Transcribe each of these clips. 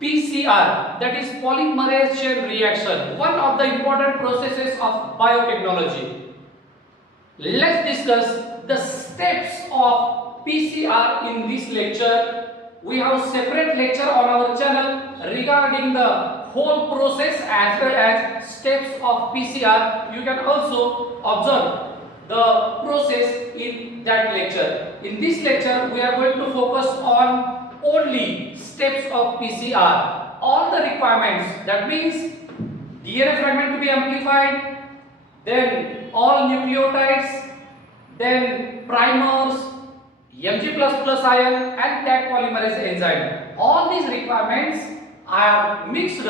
PCR, that is polymerase chain reaction, one of the important processes of biotechnology. Let's discuss the steps of PCR in this lecture. We have separate lecture on our channel regarding the whole process as well as steps of PCR. You can also observe the process in that lecture. In this lecture, we are going to focus on only steps of PCR. All the requirements, that means DNA fragment to be amplified, then all nucleotides, then primers, Mg++ ion and Taq polymerase enzyme. All these requirements are mixed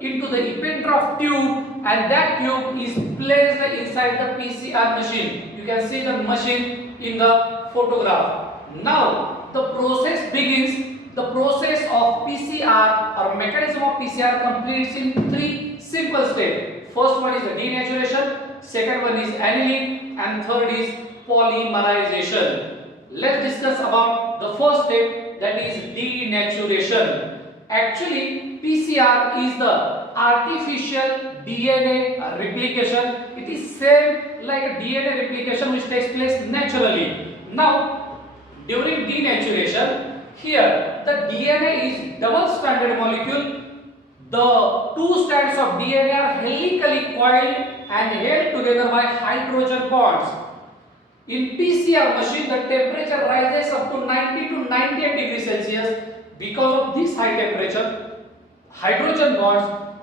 into the Eppendorf tube, and that tube is placed inside the PCR machine. You can see the machine in the photograph. Now the process begins. The process of PCR or mechanism of PCR completes in three simple steps. First one is the denaturation, second one is annealing, and third is polymerization. Let's discuss about the first step, that is denaturation. Actually, PCR is the artificial DNA replication. It is same like a DNA replication which takes place naturally. Now, during denaturation, here the DNA is double-stranded molecule. The two strands of DNA are helically coiled and held together by hydrogen bonds. In PCR machine, the temperature rises up to 90 to 98 degrees Celsius. Because of this high temperature, hydrogen bonds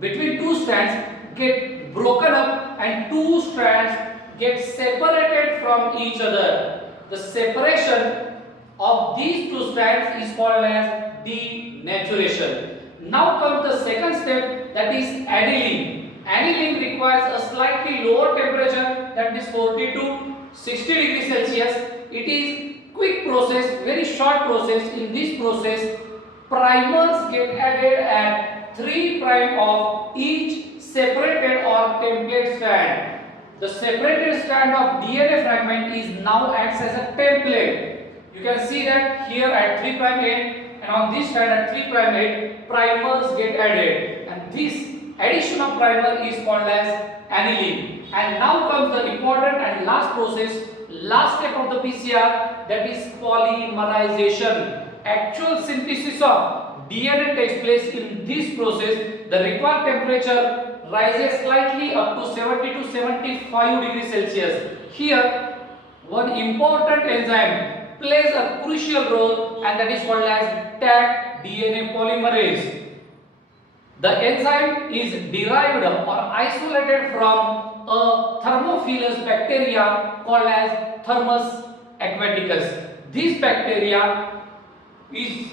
between two strands get broken up and two strands get separated from each other. The separation of these two strands is called as denaturation. Now comes the second step, that is annealing. Annealing requires a slightly lower temperature, that is 40 to 60 degrees Celsius. It is quick process, very short process. In this process, primers get added at 3' of each separated or template strand. The separated strand of DNA fragment is now acts as a template. You can see that here at 3' end and on this strand at 3' end, primers get added, and this addition of primer is called as annealing. And now comes the important and last process, last step of the PCR, that is polymerization. Actual synthesis of DNA takes place in this process. The required temperature rises slightly up to 70 to 75 degrees Celsius. Here, one important enzyme plays a crucial role, and that is called as Taq DNA polymerase. The enzyme is derived or isolated from a thermophilus bacteria called as Thermus aquaticus. This bacteria is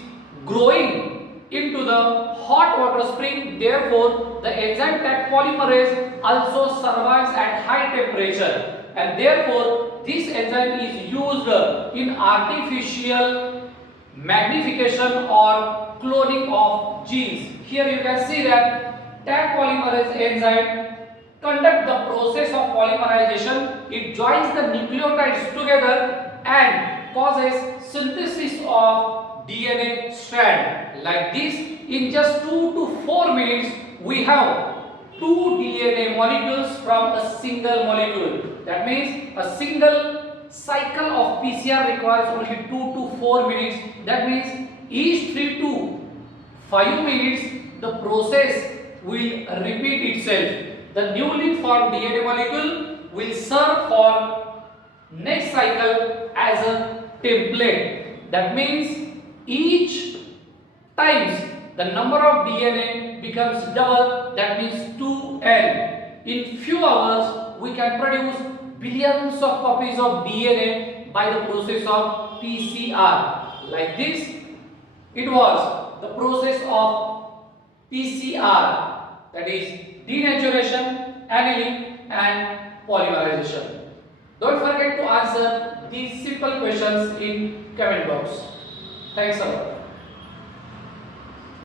growing into the hot water spring. Therefore, the enzyme Taq polymerase also survives at high temperature, and therefore this enzyme is used in artificial magnification or cloning of genes. Here you can see that Taq polymerase enzyme conduct the process of polymerization. It joins the nucleotides together and causes synthesis of DNA strand. Like this, in just 2 to 4 minutes, we have 2 DNA molecules from a single molecule. That means a single cycle of PCR requires only 2 to 4 minutes. That means each 3 to 5 minutes the process will repeat itself. The newly formed DNA molecule will serve for next cycle as a template. That means each times the number of DNA becomes double, that means 2n. In few hours we can produce billions of copies of DNA by the process of PCR. Like this, it was the process of PCR, that is denaturation, annealing and polymerization. Don't forget to answer these simple questions in comment box. Thanks a lot.